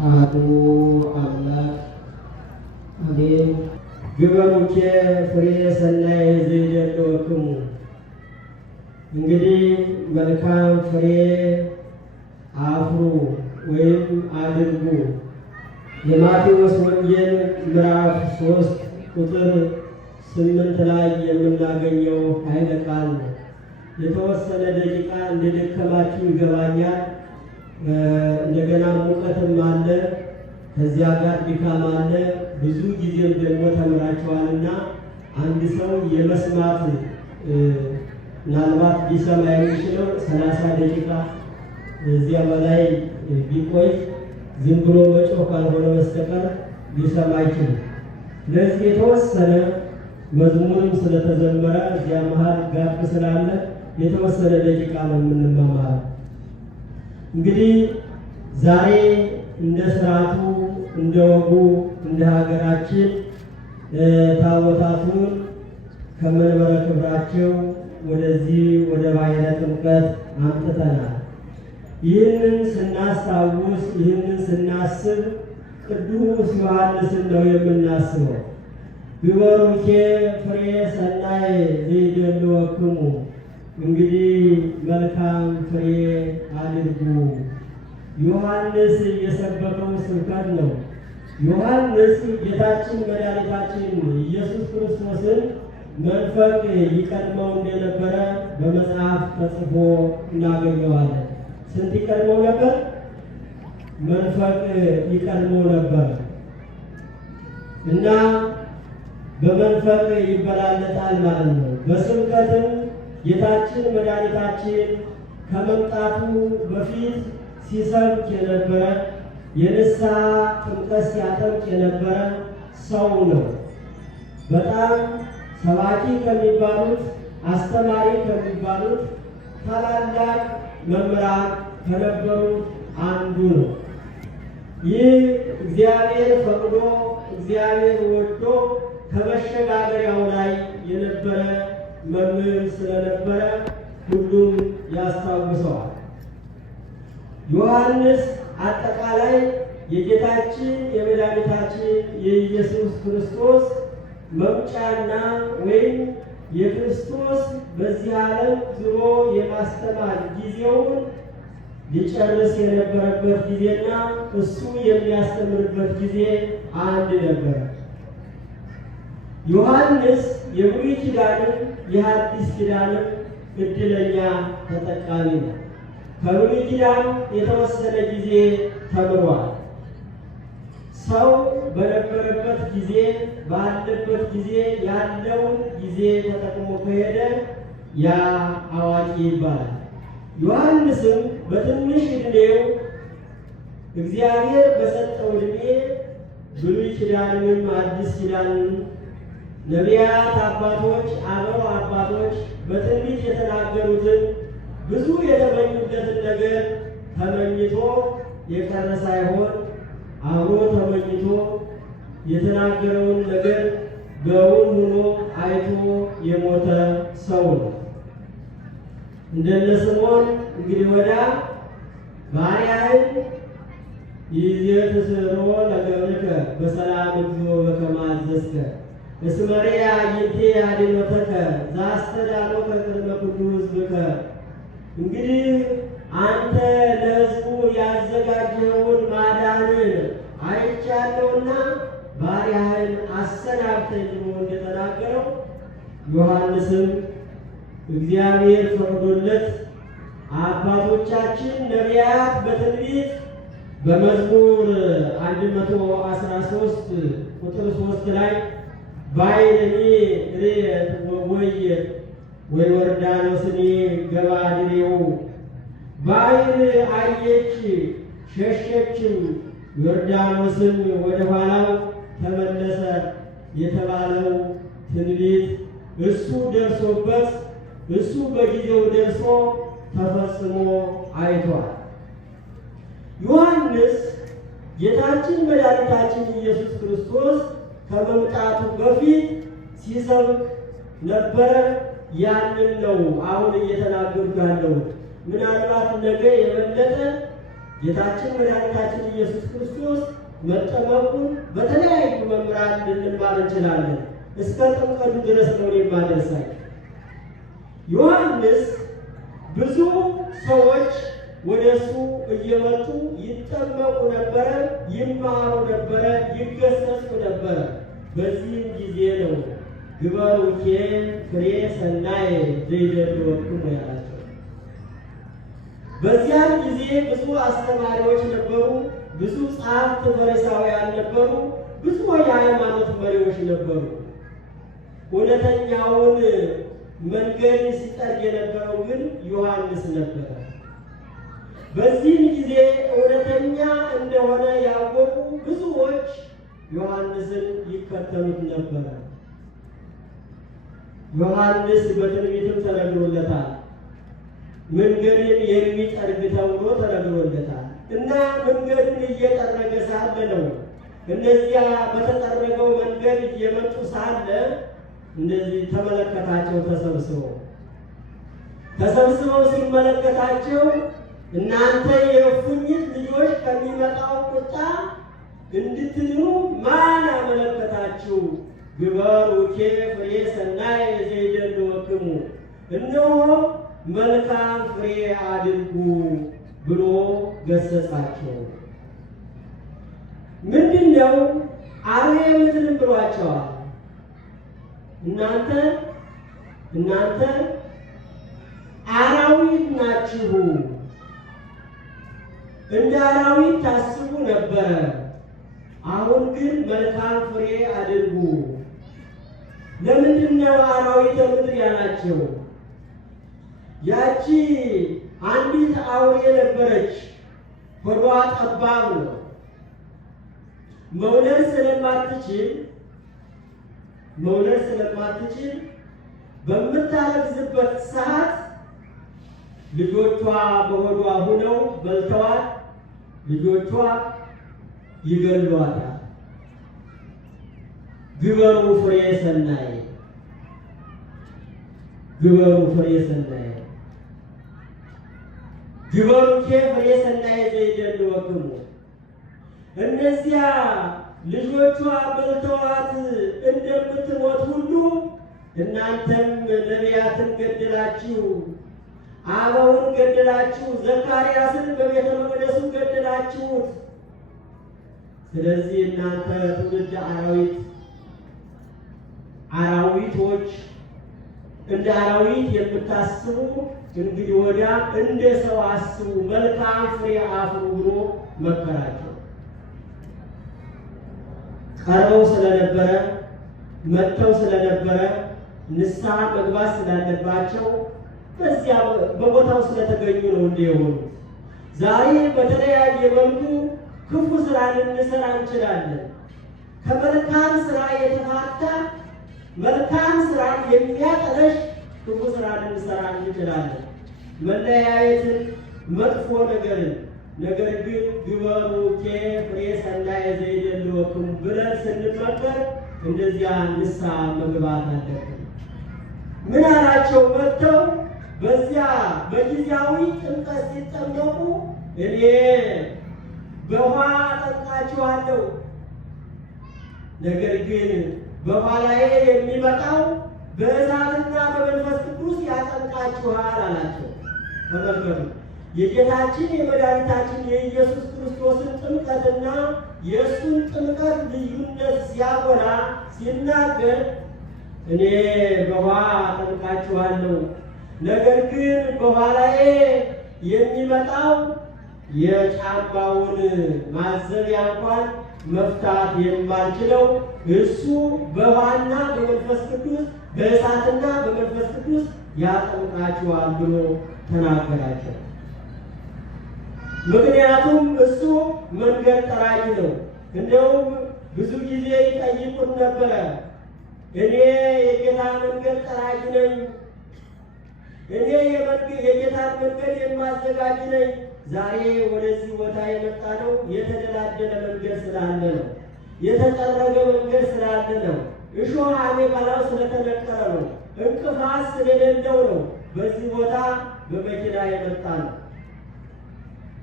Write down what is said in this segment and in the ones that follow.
አሐዱ አምላክ አሜን። ግበሩኬ ፍሬ ሰናይ ዘይደልወክሙ። እንግዲህ መልካም ፍሬ አፍሩ ወይም አድርጉ። የማቴዎስ ወንጌል ምዕራፍ 3 ቁጥር 8 ላይ የምናገኘው ኃይለ ቃል ነው። የተወሰነ ደቂቃ እንደደከማችሁ ይገባኛል። እንደገና ሙቀትም አለ፣ ከዚያ ጋር ድካም አለ። ብዙ ጊዜም ደግሞ ተምራችኋልና አንድ ሰው የመስማት ምናልባት ሊሰማ የሚችለው 30 ደቂቃ እዚያ በላይ ቢቆይ ዝም ብሎ መጮህ ካልሆነ በስተቀር ሊሰማ አይችልም። ለዚህ የተወሰነ መዝሙርም ስለተዘመረ እዚያ መሀል ጋር ስላለ የተወሰነ ደቂቃ ነው የምንማማረው። እንግዲህ ዛሬ እንደ ስርዓቱ እንደ ወጉ እንደ ሀገራችን ታቦታቱን ከመንበረ ክብራቸው ወደዚህ ወደ ባሕረ ጥምቀት አምጥተናል። ይህንን ስናስታውስ ይህንን ስናስብ ቅዱስ ዮሐንስን ነው የምናስበው። ግበሩኬ ፍሬ ሰናይ ዘይደልወክሙ፣ እንግዲህ መልካም ፍሬ አድርጉ። ዮሐንስ የሰበከው ስብከት ነው። ዮሐንስ ጌታችን መድኃኒታችን ኢየሱስ ክርስቶስን መንፈቅ ይቀድመው እንደነበረ በመጽሐፍ ተጽፎ እናገኘዋለን። ስንት ይቀድመው ነበር? መንፈቅ ይቀድመው ነበር እና በመንፈቅ ይበላለጣል ማለት ነው። በስብከትም ጌታችን መድኃኒታችን ከመምጣቱ በፊት ሲሰብክ የነበረ የንስሐ ጥምቀት ሲያጠምቅ የነበረ ሰው ነው። በጣም ሰባኪ ከሚባሉት አስተማሪ ከሚባሉት ታላላቅ መምህራን ከነበሩት አንዱ ነው። ይህ እግዚአብሔር ፈቅዶ እግዚአብሔር ወዶ ከመሸጋገሪያው ላይ የነበረ መምህር ስለነበረ ሁሉም ያስታውሰዋል። ዮሐንስ አጠቃላይ የጌታችን የመድኃኒታችን የኢየሱስ ክርስቶስ መምጫና ወይም የክርስቶስ በዚህ ዓለም ዙሮ የማስተማር ጊዜውን ሊጨርስ የነበረበት ጊዜና እሱ የሚያስተምርበት ጊዜ አንድ ነበር። ዮሐንስ የብሉይ ኪዳንም የሐዲስ ኪዳንም ዕድለኛ ተጠቃሚ ነው። ከብሉይ ኪዳን የተወሰነ ጊዜ ተምሯል። ሰው በነበረበት ጊዜ ባለበት ጊዜ ያለውን ጊዜ ተጠቅሞ ከሄደ ያ አዋቂ ይባላል። ዮሐንስም በትንሽ ዕድሜው እግዚአብሔር በሰጠው ዕድሜ ብሉይ ኪዳንንም አዲስ ኪዳንን ነቢያት አባቶች አበው አባቶች በትንቢት የተናገሩትን ብዙ የተመኙለትን ነገር ተመኝቶ የቀረ ሳይሆን አብሮ ተመኝቶ የተናገረውን ነገር በውን ሆኖ አይቶ የሞተ ሰው ነው። እንደነ ስምዖን እንግዲህ ወዳ ባሪያህን ይእዜትስሮ ለገብርከ በሰላም እግዚኦ በከመ አዘዝከ እስመ ርያ ይእቲ አድኅኖተከ ዘአስተዳሎከ ቅድመ ኩሉ ሕዝብከ። እንግዲህ አንተ ለሕዝቡ ያዘጋጀኸውን ማዳንን አይቻለሁና ባሪያህን አሰናብተኝ ብሎ እንደተናገረው ዮሐንስም እግዚአብሔር ፈቅዶለት አባቶቻችን ነቢያት በትንቢት በመዝሙር 113 ቁጥር 3 ላይ ባይለኒ ርየት ወወየት ወዮርዳኖስኒ ገባድሬው፣ ባሕር አየች ሸሸችም ዮርዳኖስም ወደ ኋላው ተመለሰ የተባለው ትንቢት እሱ ደርሶበት እሱ በጊዜው ደርሶ ተፈጽሞ አይቷል። ዮሐንስ ጌታችን መድኃኒታችን ኢየሱስ ክርስቶስ ከመምጣቱ በፊት ሲሰብክ ነበረ። ያንን ነው አሁን እየተናገርኩ ያለሁት። ምናልባት ነገ የበለጠ ጌታችን መድኃኒታችን ኢየሱስ ክርስቶስ መጠመቁን በተለያዩ መምህራን ልንማር እንችላለን። እስከ ጥምቀቱ ድረስ ነው የማደርሳይ። ዮሐንስ ብዙ ሰዎች ወደ እሱ እየመጡ ይጠመቁ ነበረ፣ ይማሩ ነበረ፣ ይገሰጹ ነበረ። በዚህም ጊዜ ነው ግበሩኬ ፍሬ ሰናየ ዘይደልወክሙ ያላቸው። በዚያን ጊዜ ብዙ አስተማሪዎች ነበሩ፣ ብዙ ጸሐፍት ፈሪሳውያን ነበሩ፣ ብዙ የሃይማኖት መሪዎች ነበሩ። እውነተኛውን መንገድ ሲጠርግ የነበረው ግን ዮሐንስ ነበረ። በዚህም ጊዜ እውነተኛ እንደሆነ ያወቁ ብዙዎች ዮሐንስን ይከተሉት ነበረ። ዮሐንስ በትንቢትም ተነግሮለታል። መንገድን የሚጠርግ ተብሎ ተነግሮለታል እና መንገድን እየጠረገ ሳለ ነው እነዚያ በተጠረገው መንገድ እየመጡ ሳለ እንደዚህ ተመለከታቸው። ተሰብስበው ሲመለከታቸው እናንተ የእፉኝት ልጆች ከሚመጣው ቁጣ እንድትድኑ ማን አመለከታችሁ? ግበሩኬ ፍሬ ሰናየ ዘይደልወክሙ፣ እነሆ መልካም ፍሬ አድርጉ ብሎ ገሰጻቸው። ምንድነው? አርዌ ምድርን ብሏቸዋል። እናንተ አራዊት ናችሁ፣ እንደ አራዊት ታስቡ ነበረ። አሁን ግን መልካም ፍሬ አድርጉ። ለምንድነው አራዊት ምድር ያላቸው? ያቺ አንዲት አውሬ ነበረች። ሆዷ ጠባብ ነው። መውለድ ስለማትችል በምታረግዝበት ሰዓት ልጆቿ በሆዷ ሁነው በልተዋት ልጆቿ ይገሏታል። ግበሩ ፍሬ ሰናየ፣ ግበሩ ፍሬ ሰናየ፣ ግበሩኬ ፍሬ ሰናየ ዘይደልወክሙ። እነዚያ ልጆቿ በልተዋት እንደምትሞት ሁሉ እናንተም ነቢያትን ገድላችሁ፣ አበውን ገድላችሁ፣ ዘካርያስን በቤተ መቅደሱ ገድላችሁት። ስለዚህ እናንተ ትውልደ አራዊቶች እንደ አራዊት የምታስቡ እንግዲህ ወዲያ እንደ ሰው አስቡ፣ መልካም ፍሬ አፍሩ ብሎ መከራቸው። ቀርበው ስለነበረ መጥተው ስለነበረ ንስሐ መግባት ስላለባቸው በዚያ በቦታው ስለተገኙ ነው እንዲህ የሆኑት። ዛሬ በተለያየ መልኩ ክፉ ስራ ልንሰራ እንችላለን። ከመልካም ስራ የተፋታ መልካም ስራ የሚያጠለሽ ክፉ ስራ ልንሰራ እንችላለን። መለያየትን፣ መጥፎ ነገርን። ነገር ግን ግበሩኬ ፍሬ ሰናየ ዘይደልወክሙ ብለን ስንመከር እንደዚያ ንስሐ መግባት አለብን። ምን አላቸው? መጥተው በዚያ በጊዜያዊ ጥምቀት ሲጠመቁ እኔ በውሃ አጠምቃችኋለሁ፣ ነገር ግን በኋላዬ የሚመጣው በእሳትና በመንፈስ ቅዱስ ያጠምቃችኋል አላቸው። ተመልከቱ፣ የጌታችን የመድኃኒታችን የኢየሱስ ክርስቶስን ጥምቀትና የእሱን ጥምቀት ልዩነት ሲያጎላ ሲናገር እኔ በውሃ አጠምቃችኋለሁ፣ ነገር ግን በኋላዬ የሚመጣው የጫማውን ማዘቢያ እንኳን መፍታት የማልችለው እሱ በውሃና በመንፈስ ቅዱስ በእሳትና በመንፈስ ቅዱስ ያጠምቃችኋል ብሎ ተናገራቸው። ምክንያቱም እሱ መንገድ ጠራጊ ነው። እንደውም ብዙ ጊዜ ይጠይቁት ነበረ፣ እኔ የጌታ መንገድ ጠራጊ ነኝ፣ እኔ የጌታን መንገድ የማዘጋጅ ነኝ። ዛሬ ወደዚህ ቦታ የመጣ ነው የተደላደለ መንገድ ስላለ ነው፣ የተጠረገ መንገድ ስላለ ነው፣ እሾህ አሜከላው ስለተነቀረ ነው፣ እንቅፋት ስለሌለው ነው በዚህ ቦታ በመኪና የመጣ ነው።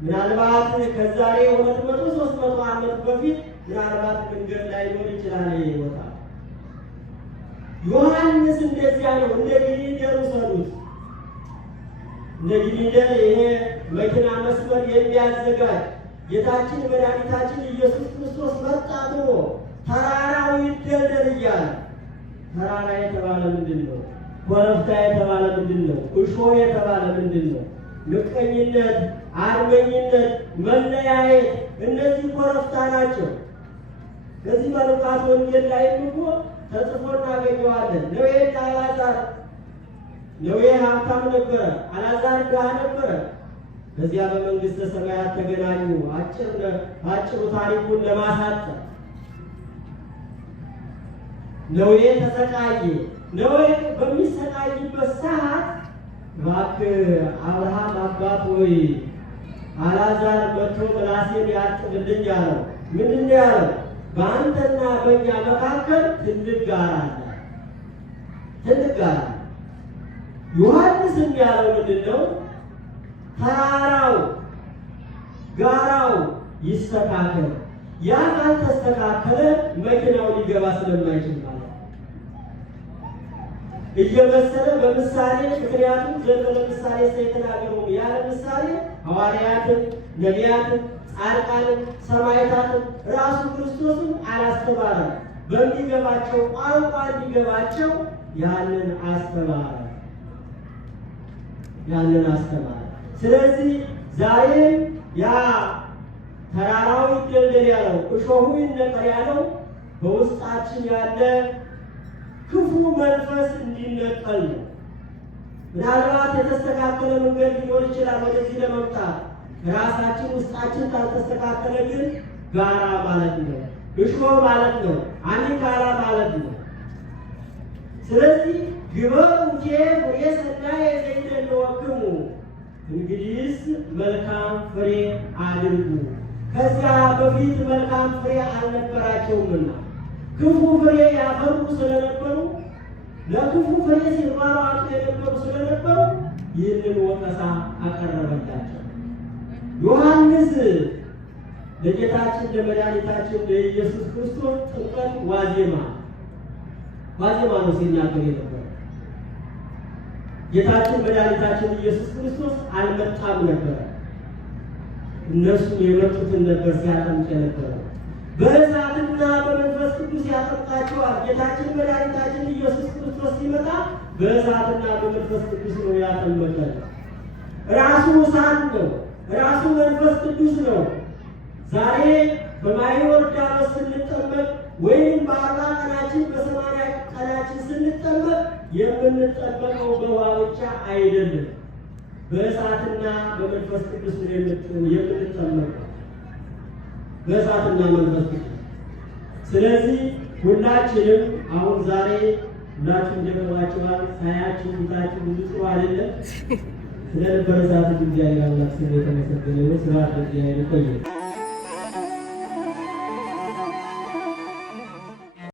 ምናልባት ከዛሬ 200-300 ዓመት በፊት ምናልባት መንገድ ላይ ሊሆን ይችላል ቦታ። ዮሐንስ እንደዚያ ነው። እንደ ግሪደር ውሰዱት። እንደ ግሪደር ይሄ መኪና መስመር የሚያዘጋጅ ጌታችን መድኃኒታችን ኢየሱስ ክርስቶስ መጣ ብሎ ተራራው ይደልደል እያለ ተራራ የተባለ ምንድን ነው? ኮረብታ የተባለ ምንድን ነው? እሾህ የተባለ ምንድን ነው? ምቀኝነት፣ አድመኝነት፣ መለያየት እነዚህ ኮረብታ ናቸው። ከዚህ በሉቃስ ወንጌል ላይ እኮ ተጽፎ እናገኘዋለን። ነዌና አልዓዛር፣ ነዌ ሀብታም ነበረ፣ አልዓዛር ድሃ ነበረ። በዚያ በመንግስተ ሰማያት ተገናኙ። አጭሩ ታሪኩን ለማሳጠር ነዌ ተሰቃየ። ነዌ በሚሰቃይበት ሰዓት እባክህ አብርሃም አባት ሆይ አልዓዛር መጥቶ ምላሴን ያጥብልኝ አለው። ምንድን ነው ያለው? በአንተና በእኛ መካከል ትልቅ ጋራ አለ። ትልቅ ጋራ። ዮሐንስም ያለው ምንድን ነው? ተራራው ጋራው ይስተካከል። ያ ካልተስተካከለ መኪናው ሊገባ ስለማይችል ማለት እየመሰለ በምሳሌ ምክንያቱም ዘመነ ምሳሌ ሳይተናገሩም ያለ ምሳሌ ሐዋርያትን፣ ነቢያትን፣ ጻድቃንን፣ ሰማዕታትን ራሱ ክርስቶስም አላስተማረም። በሚገባቸው ቋንቋ እንዲገባቸው ያንን አስተማረ። ስለዚህ ዛሬም ያ ተራራው ይደልደል ያለው እሾሁ ይነቀል ያለው በውስጣችን ያለ ክፉ መንፈስ እንዲነቀል ነው። ምናልባት የተስተካከለ መንገድ ሊኖር ይችላል ወደዚህ ለመምጣት። ራሳችን ውስጣችን ካልተስተካከለ ግን ጋራ ማለት ነው፣ እሾህ ማለት ነው፣ አሚካላ ማለት ነው። ስለዚህ ግበሩ ፍሬ ሰናየ ዘይደለወክሙ፣ እንግዲህስ መልካም ፍሬ አድርጉ። ከዚያ በፊት መልካም ፍሬ አልነበራቸውምና ክፉ ፍሬ ያፈሩ ስለነበሩ ለክፉ ፍሬ ሲሯሯጡ የነበሩ ስለነበሩ ይህንን ወቀሳ አቀረበላቸው። ዮሐንስ ለጌታችን ለመድኃኒታችን ለኢየሱስ ክርስቶስ ጥምቀት ዋዜማ ነው ሲናገር የነበረ። ጌታችን መድኃኒታችን ኢየሱስ ክርስቶስ አልመጣም ነበረ። እነሱ የመጡትን ነበር ሲያጠምቅ የነበረ። በእሳትና በመንፈስ ቅዱስ ያጠምቃቸዋል። ጌታችን መድኃኒታችን ኢየሱስ ክርስቶስ ሲመጣ በእሳትና በመንፈስ ቅዱስ ነው ያጠመቀን። ራሱ እሳት ነው፣ ራሱ መንፈስ ቅዱስ ነው። ዛሬ በማየ ዮርዳኖስ ስንጠመቅ ወይም በ40 ቀናችን በ80 ቀናችን ስንጠመቅ የምንጠመቀው በውሃ ብቻ አይደለም፣ በእሳትና በመንፈስ ቅዱስ ነው የምንጠመቀው፣ በእሳትና መንፈስ ቅዱስ። ስለዚህ ሁላችንም አሁን ዛሬ ሁላችሁም እንደገባችኋል። ሳያችሁ ፊታችሁ ብዙ ጥሩ አይደለም። ስለነበረ ሰዓት እግዚአብሔር አምላክ ስም የተመሰገነ ይሁን። ስብሐት ለእግዚአብሔር። ይቆየን።